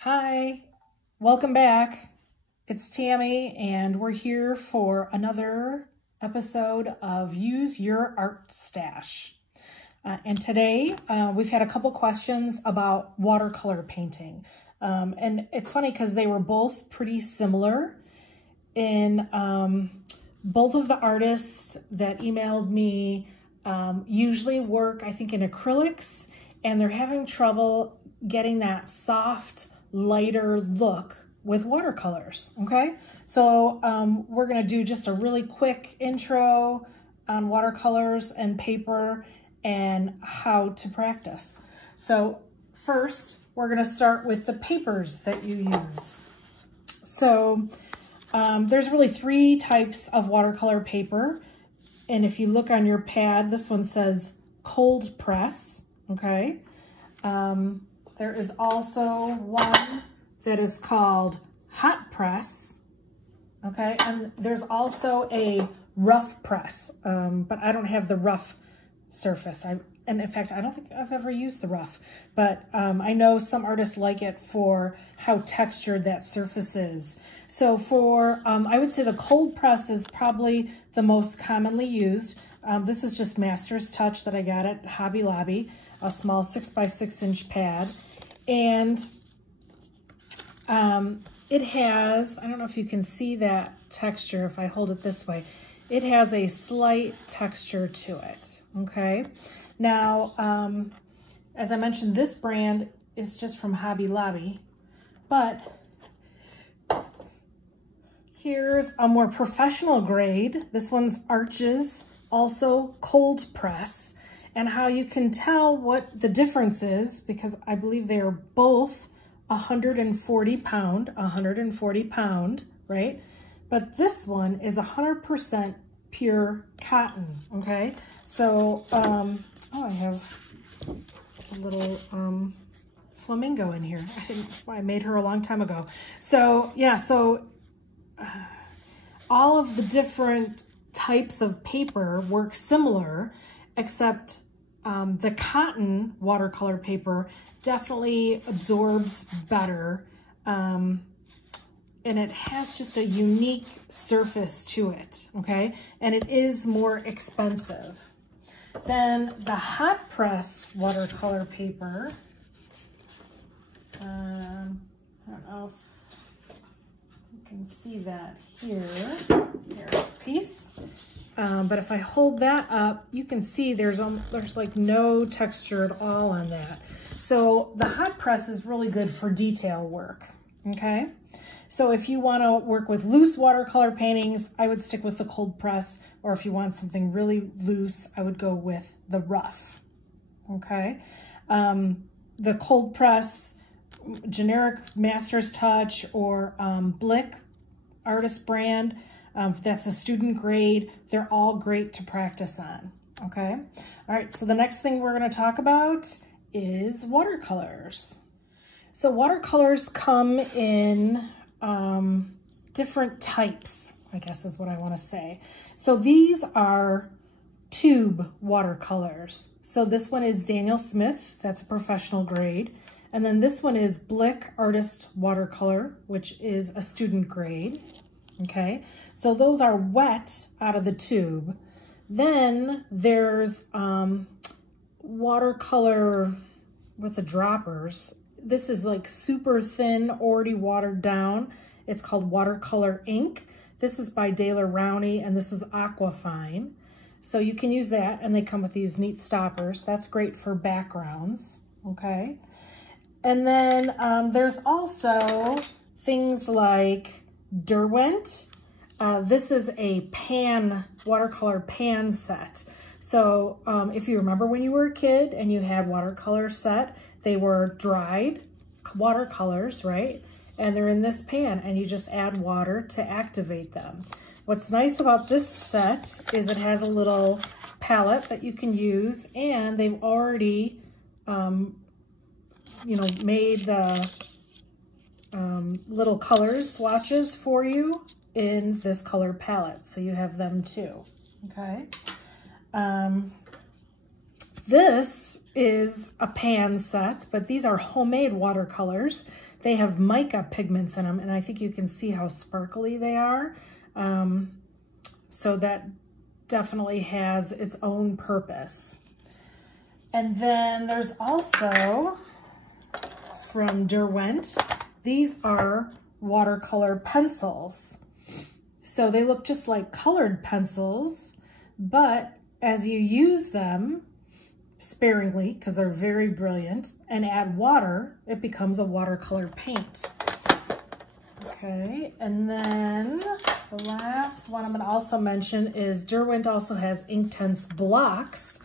Hi, welcome back. It's Tammy and we're here for another episode of Use Your Art Stash. And today we've had a couple questions about watercolor painting. And it's funny because they were both pretty similar in both of the artists that emailed me usually work, I think, in acrylics, and they're having trouble getting that soft, lighter look with watercolors, okay? So we're gonna do just a really quick intro on watercolors and paper and how to practice. So first, we're gonna start with the papers that you use. So there's really three types of watercolor paper. And if you look on your pad, this one says cold press, okay? There is also one that is called hot press, okay? And there's also a rough press, but I don't have the rough surface. And in fact, I don't think I've ever used the rough, but I know some artists like it for how textured that surface is. So for, I would say the cold press is probably the most commonly used. This is just Master's Touch that I got at Hobby Lobby, a small 6x6 inch pad. And it has, I don't know if you can see that texture if I hold it this way, it has a slight texture to it, okay? Now, as I mentioned, this brand is just from Hobby Lobby, but here's a more professional grade. This one's Arches, also cold press. And how you can tell what the difference is, because I believe they are both 140 pound, right? But this one is 100% pure cotton, okay? So, oh, I have a little flamingo in here. I made her a long time ago. So, yeah, so all of the different types of paper work similar, except the cotton watercolor paper definitely absorbs better, and it has just a unique surface to it, okay? And it is more expensive. Then the hot press watercolor paper, I don't know if you can see that here. Here's a piece. But if I hold that up, you can see there's like no texture at all on that. So the hot press is really good for detail work, okay? So if you want to work with loose watercolor paintings, I would stick with the cold press, or if you want something really loose, I would go with the rough, okay? The cold press, generic Master's Touch, or Blick artist brand, that's a student grade. They're all great to practice on, okay? All right, so the next thing we're gonna talk about is watercolors. So watercolors come in different types, I guess is what I wanna say. So these are tube watercolors. So this one is Daniel Smith, that's a professional grade. And then this one is Blick Artist Watercolor, which is a student grade. Okay, so those are wet out of the tube. Then there's watercolor with the droppers. This is like super thin, already watered down. It's called Watercolor Ink. This is by Daler Rowney, and this is Aquafine. So you can use that, and they come with these neat stoppers. That's great for backgrounds, okay? And then there's also things like Derwent. This is a watercolor pan set. So if you remember when you were a kid and you had watercolor set, they were dried watercolors, right? And they're in this pan, and you just add water to activate them. What's nice about this set is it has a little palette that you can use, and they've already, made the little colors swatches for you in this color palette, so you have them too, okay? This is a pan set, but these are homemade watercolors. They have mica pigments in them, and I think you can see how sparkly they are. So that definitely has its own purpose. And then there's also from Derwent, these are watercolor pencils. So they look just like colored pencils, but as you use them sparingly, because they're very brilliant, and add water, it becomes a watercolor paint. Okay, and then the last one I'm going to also mention is Derwent also has Inktense blocks.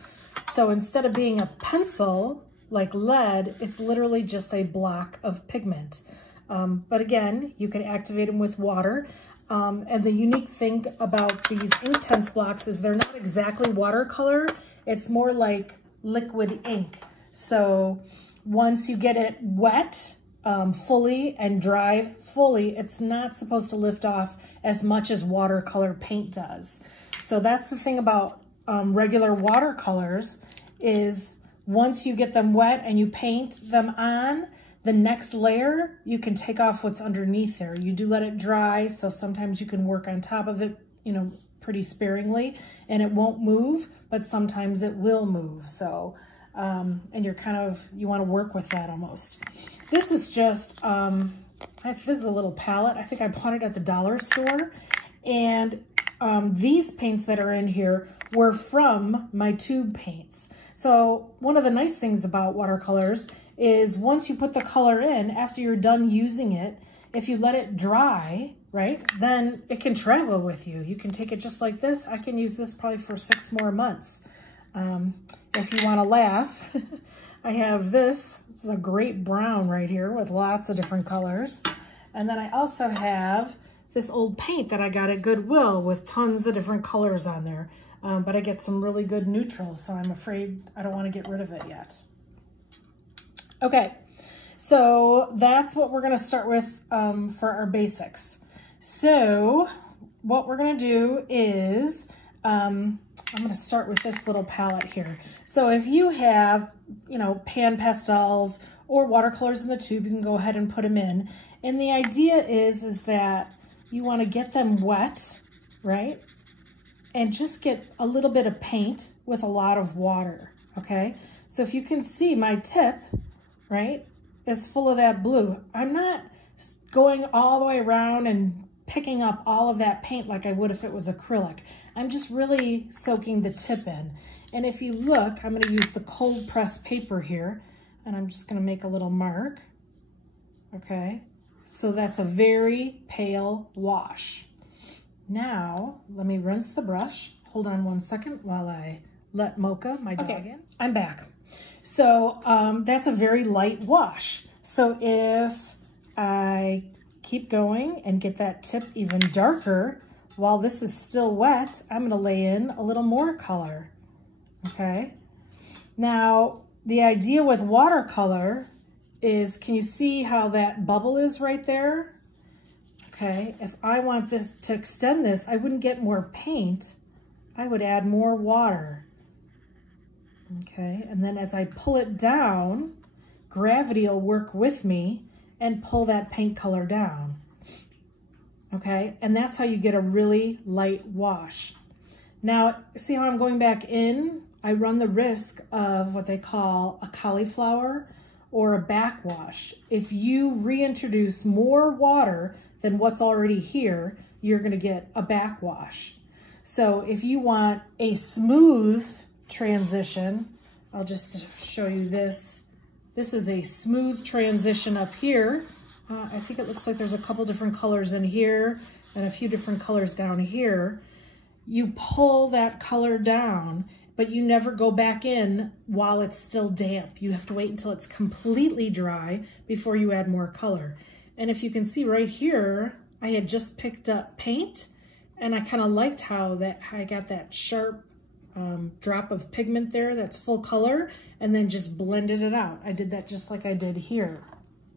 So instead of being a pencil like lead, it's literally just a block of pigment. But again, you can activate them with water. And the unique thing about these Inktense blocks is they're not exactly watercolor. It's more like liquid ink. So once you get it wet fully and dried fully, it's not supposed to lift off as much as watercolor paint does. So that's the thing about regular watercolors is once you get them wet and you paint them on, the next layer, you can take off what's underneath there. You do let it dry, so sometimes you can work on top of it, you know, pretty sparingly, and it won't move, but sometimes it will move. So, and you're kind of, you want to work with that almost. This is just, this is a little palette. I think I bought it at the dollar store, and these paints that are in here were from my tube paints. So one of the nice things about watercolors is once you put the color in, after you're done using it, if you let it dry, right, then it can travel with you. You can take it just like this. I can use this probably for 6 more months. If you want to laugh, I have this. This is a great brown right here with lots of different colors. And then I also have this old paint that I got at Goodwill with tons of different colors on there. But I get some really good neutrals, so I'm afraid I don't want to get rid of it yet. Okay, so that's what we're going to start with for our basics. So what we're going to do is, I'm going to start with this little palette here. So if you have, you know, pan pastels or watercolors in the tube, you can go ahead and put them in. And the idea is that you want to get them wet, right? And just get a little bit of paint with a lot of water, okay? So if you can see my tip, right, is full of that blue. I'm not going all the way around and picking up all of that paint like I would if it was acrylic. I'm just really soaking the tip in. And if you look, I'm going to use the cold pressed paper here, and I'm just going to make a little mark, okay? So that's a very pale wash. Now, let me rinse the brush. Hold on 1 second while I let Mocha, my dog, in. I'm back. So that's a very light wash. So if I keep going and get that tip even darker, while this is still wet, I'm gonna lay in a little more color, okay? Now, the idea with watercolor is, can you see how that bubble is right there? Okay, if I want this to extend this, I wouldn't get more paint, I would add more water. Okay, and then as I pull it down, gravity will work with me and pull that paint color down. Okay, and that's how you get a really light wash. Now, see how I'm going back in? I run the risk of what they call a cauliflower or a backwash. If you reintroduce more water than what's already here, you're gonna get a backwash. So if you want a smooth transition, I'll just show you this. This is a smooth transition up here. I think it looks like there's a couple different colors in here and a few different colors down here. You pull that color down, but you never go back in while it's still damp. You have to wait until it's completely dry before you add more color. And if you can see right here, I had just picked up paint, and I kind of liked how I got that sharp drop of pigment there that's full color, and then just blended it out. I did that just like I did here,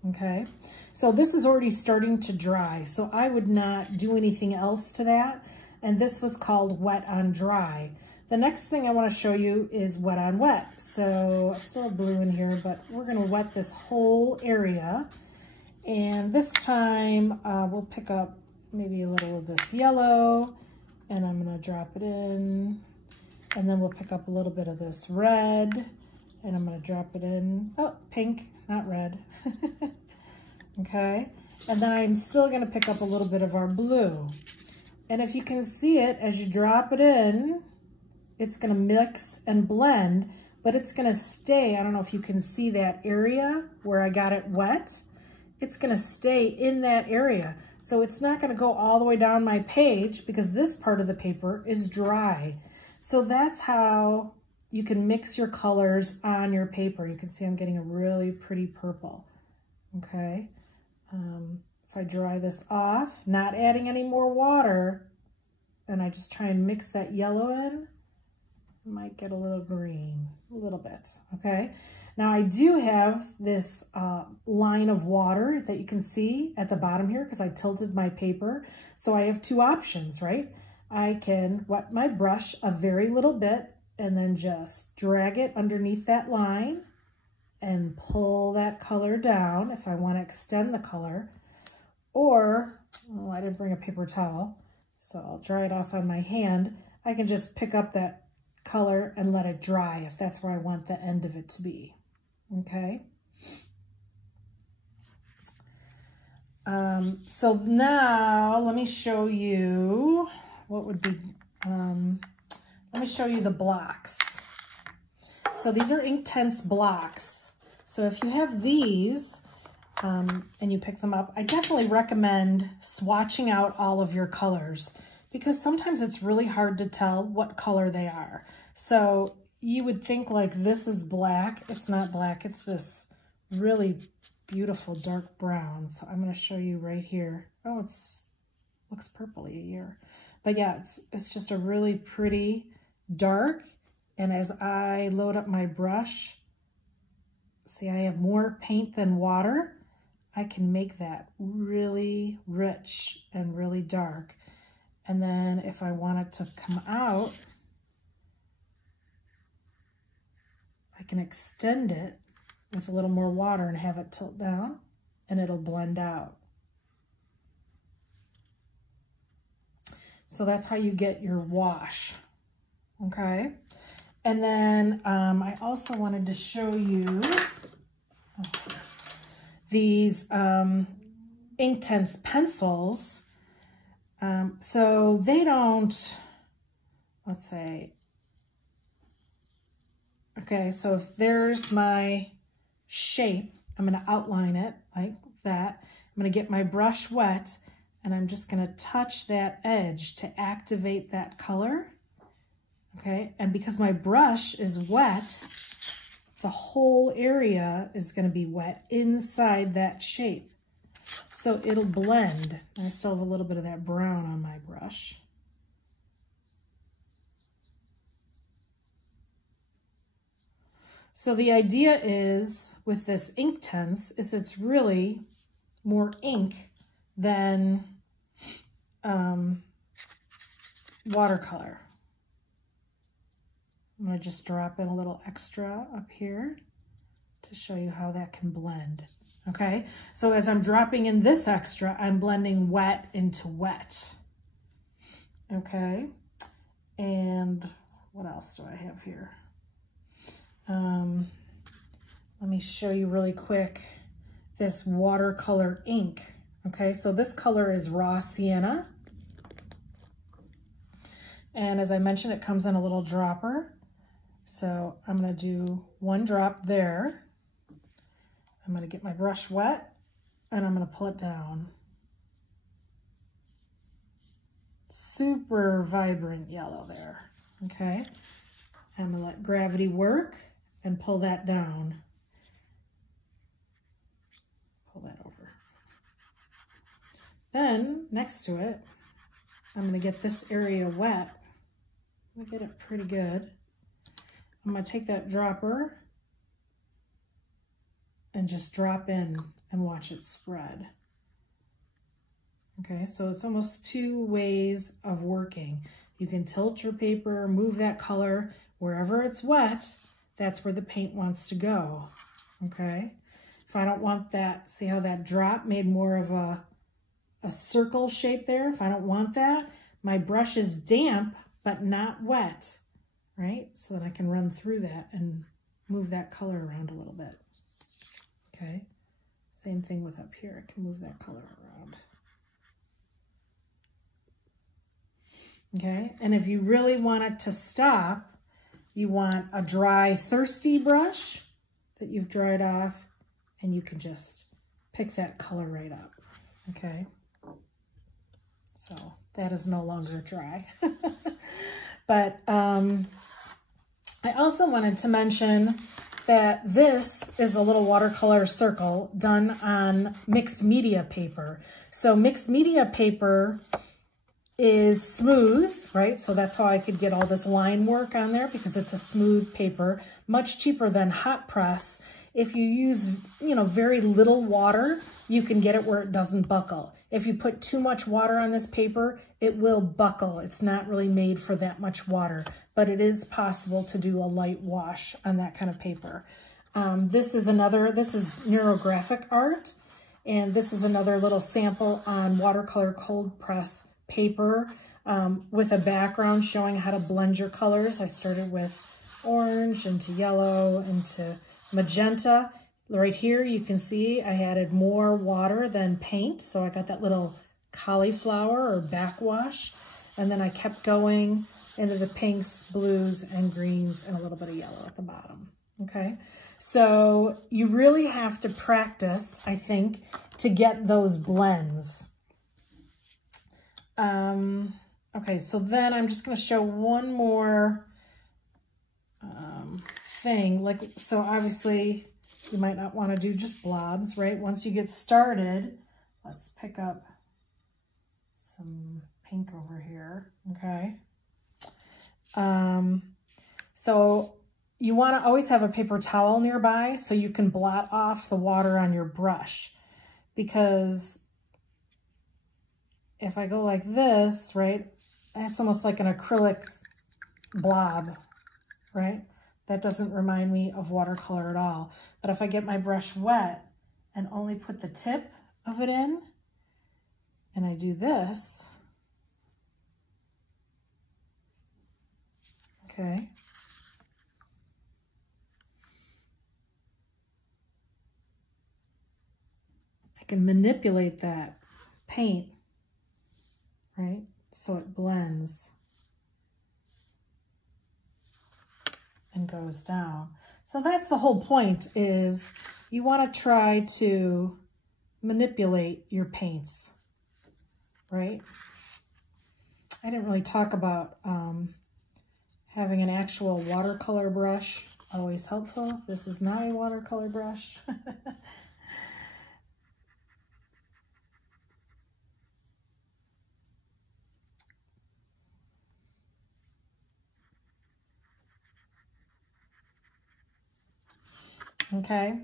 okay? So this is already starting to dry, so I would not do anything else to that, and this was called wet on dry. The next thing I want to show you is wet on wet. So I still have blue in here, but we're going to wet this whole area. And this time we'll pick up maybe a little of this yellow, and I'm going to drop it in. And then we'll pick up a little bit of this red, and I'm going to drop it in. Oh, pink, not red. Okay. And then I'm still going to pick up a little bit of our blue. And if you can see it, as you drop it in, it's going to mix and blend, but it's going to stay. I don't know if you can see that area where I got it wet. It's going to stay in that area. So it's not going to go all the way down my page because this part of the paper is dry. So that's how you can mix your colors on your paper. You can see I'm getting a really pretty purple. Okay. If I dry this off, not adding any more water, and I just try and mix that yellow in, I might get a little green, a little bit, okay? Now I do have this line of water that you can see at the bottom here because I tilted my paper. So I have two options, right? I can wet my brush a very little bit and then just drag it underneath that line and pull that color down if I want to extend the color. Or, oh, I didn't bring a paper towel, so I'll dry it off on my hand. I can just pick up that color and let it dry if that's where I want the end of it to be, okay? So now let me show you what would be, let me show you the blocks. So these are Inktense blocks. So if you have these and you pick them up, I definitely recommend swatching out all of your colors because sometimes it's really hard to tell what color they are. So you would think like this is black. It's not black. It's this really beautiful dark brown. So I'm going to show you right here. Oh, looks purpley here. But yeah, it's just a really pretty dark. And as I load up my brush, see, I have more paint than water. I can make that really rich and really dark. And then if I want it to come out, I can extend it with a little more water and have it tilt down, and it'll blend out. So that's how you get your wash, okay? And then I also wanted to show you these Inktense pencils. So they don't, let's say, okay, so if there's my shape, I'm going to outline it like that. I'm going to get my brush wet, and I'm just going to touch that edge to activate that color. Okay, and because my brush is wet, the whole area is going to be wet inside that shape. So it'll blend. I still have a little bit of that brown on my brush. So the idea is with this Inktense is it's really more ink than watercolor. I'm going to just drop in a little extra up here to show you how that can blend. Okay, so as I'm dropping in this extra, I'm blending wet into wet. Okay, and what else do I have here? Let me show you really quick this watercolor ink. Okay, so this color is Raw Sienna. And as I mentioned, it comes in a little dropper. So I'm going to do one drop there. I'm going to get my brush wet and I'm going to pull it down. Super vibrant yellow there. Okay. I'm going to let gravity work and pull that down. Pull that over. Then next to it, I'm going to get this area wet. I'm going to get it pretty good. I'm going to take that dropper and just drop in and watch it spread. Okay, so it's almost two ways of working. You can tilt your paper, move that color. Wherever it's wet, that's where the paint wants to go, okay? If I don't want that, see how that drop made more of a circle shape there? If I don't want that, my brush is damp, but not wet, right? So that I can run through that and move that color around a little bit, okay? Same thing with up here. I can move that color around. Okay, and if you really want it to stop, you want a dry, thirsty brush that you've dried off, and you can just pick that color right up, okay? So that is no longer dry. But I also wanted to mention that this is a little watercolor circle done on mixed media paper. So mixed media paper is smooth, right? So that's how I could get all this line work on there, because it's a smooth paper, much cheaper than hot press. If you use, very little water, you can get it where it doesn't buckle. If you put too much water on this paper, it will buckle. It's not really made for that much water, but it is possible to do a light wash on that kind of paper. This is neurographic art, and this is another little sample on watercolor cold press paper with a background showing how to blend your colors. I started with orange into yellow into magenta. Right here you can see I added more water than paint, so I got that little cauliflower or backwash, and then I kept going into the pinks, blues, and greens, and a little bit of yellow at the bottom, okay? So you really have to practice, I think, to get those blends. Okay, so then I'm just going to show one more thing. So obviously you might not want to do just blobs, right? Once you get started, let's pick up some pink over here, okay? So you want to always have a paper towel nearby so you can blot off the water on your brush, because if I go like this, right, that's almost like an acrylic blob, right? That doesn't remind me of watercolor at all. But if I get my brush wet and only put the tip of it in, and I do this, okay, I can manipulate that paint, right, so it blends and goes down. So that's the whole point, is you want to try to manipulate your paints, right? I didn't really talk about having an actual watercolor brush, always helpful. This is not a watercolor brush. Okay.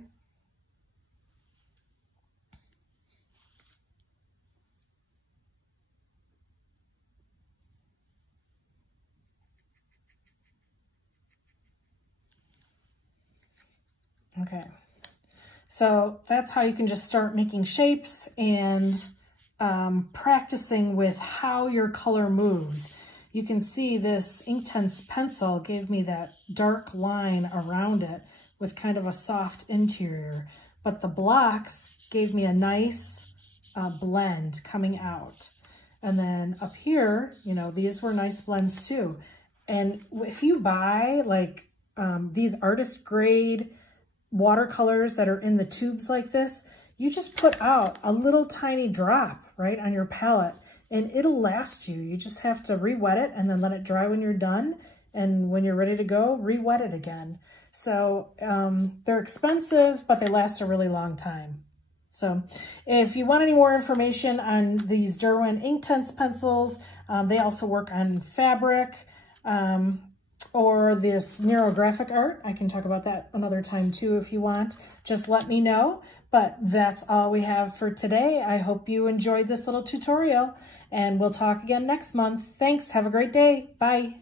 Okay. So that's how you can just start making shapes and practicing with how your color moves. You can see this Inktense pencil gave me that dark line around it with kind of a soft interior, but the blocks gave me a nice blend coming out. And then up here, these were nice blends too. And if you buy like these artist grade watercolors that are in the tubes like this, you just put out a little tiny drop right on your palette and it'll last you. You just have to re-wet it and then let it dry when you're done. And when you're ready to go, re-wet it again. So they're expensive, but they last a really long time. So if you want any more information on these Derwent Inktense pencils, they also work on fabric. or this neurographic art. I can talk about that another time too if you want. Just let me know. But that's all we have for today. I hope you enjoyed this little tutorial, and we'll talk again next month. Thanks. Have a great day. Bye.